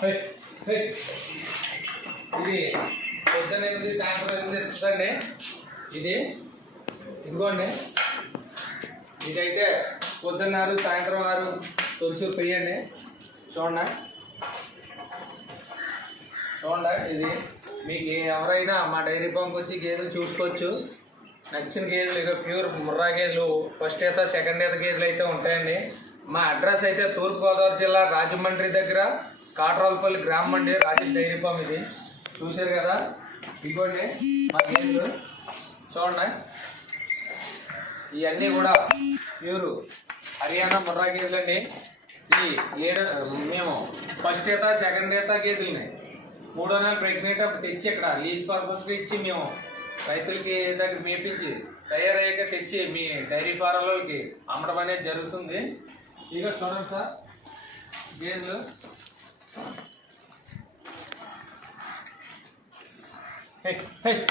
High, ఇది పొద్దున్న ఎనిమిది సాయంత్రం ఎనిమిది ఇస్తుందండి ఇది ఇదిగోండి. ఇదైతే పొద్దున్న ఆరు సాయంత్రం ఆరు తొలిచూరు పెయ్యండి. చూడండి. చూడండి ఇది మీకు ఎవరైనా మా డైరీ ఫామ్కి వచ్చి గేదెలు చూసుకోవచ్చు. నచ్చిన గేదెలు ఇక ప్యూర్ ముర్రా గేదెలు ఫస్ట్ ఈత సెకండ్ ఈత గేదెలు అయితే ఉంటాయండి. మా అడ్రస్ అయితే తూర్పుగోదావరి జిల్లా రాజమండ్రి దగ్గర కాట్రాలపల్లి గ్రామం అండి రాజేష్ డైరీ ఫామ్ ఇది. చూశారు కదా? ఇదిగోండి మా గేదెలు చూడండి. ఇవన్నీ కూడా ప్యూరు హర్యానా ముర్రా గేదెలు అండి. ఈ ఏడు మేము ఫస్ట్ ఈత సెకండ్ ఈత గేదెలని మూడో నెల ప్రెగ్నెంట్ అప్పుడు తెచ్చి ఇక్కడ లీజ్ పర్పస్గా ఇచ్చి మేము రైతులకి దగ్గర మేపించి తయారయ్యాక తెచ్చి మీ డైరీ ఫారంలోకి అమ్మడం అనేది జరుగుతుంది. ఇక చూడండి సార్ గేదెలు hey, hey.